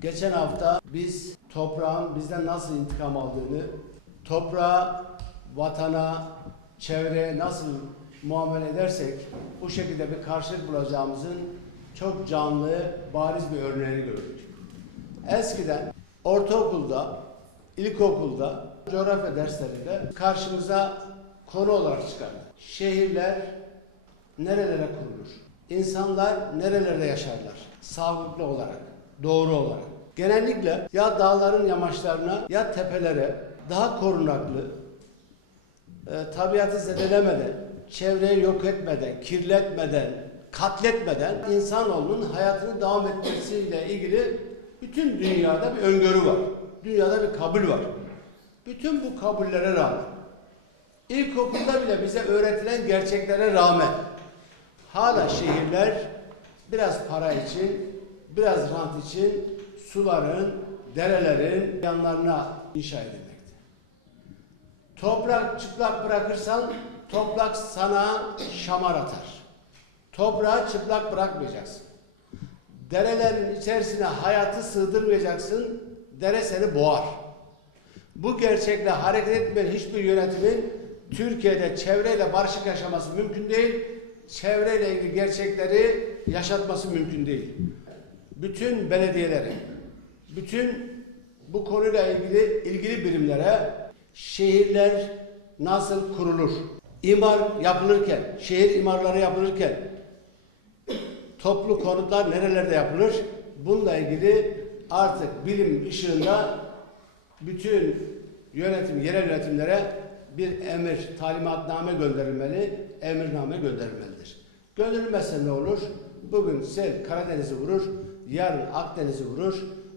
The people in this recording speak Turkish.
Geçen hafta biz toprağın bizden nasıl intikam aldığını, toprağa, vatana, çevreye nasıl muamele edersek bu şekilde bir karşılık bulacağımızın çok canlı, bariz bir örneğini gördük. Eskiden ortaokulda, ilkokulda, coğrafya derslerinde karşımıza konu olarak çıkardı. Şehirler nerelere kurulur? İnsanlar nerelerde yaşarlar? Sağlıklı olarak, doğru olarak. Genellikle ya dağların yamaçlarına ya tepelere daha korunaklı, e, tabiatı zedelemeden, çevreyi yok etmeden, kirletmeden, katletmeden insanoğlunun hayatını devam etmesiyle ilgili bütün dünyada bir öngörü var. Dünyada bir kabul var. Bütün bu kabullere rağmen İlkokulda bile bize öğretilen gerçeklere rağmen hala şehirler biraz para için, biraz rant için suların, derelerin yanlarına inşa edilmekte. Toprak çıplak bırakırsan toprak sana şamar atar. Toprağı çıplak bırakmayacaksın. Derelerin içerisine hayatı sığdırmayacaksın. Dere seni boğar. Bu gerçekle hareket etmeyen hiçbir yönetimin Türkiye'de çevreyle barışık yaşaması mümkün değil. Çevreyle ilgili gerçekleri yaşatması mümkün değil. Bütün belediyelere, bütün bu konuyla ilgili ilgili birimlere şehirler nasıl kurulur? İmar yapılırken, şehir imarları yapılırken toplu konutlar nerelerde yapılır? Bununla ilgili artık bilim ışığında bütün yönetim, yerel yönetimlere bir emir, talimatname gönderilmeli, emirname gönderilmelidir. Gönderilmezse ne olur? Bugün sel Karadeniz'i vurur, yarın Akdeniz'i vurur,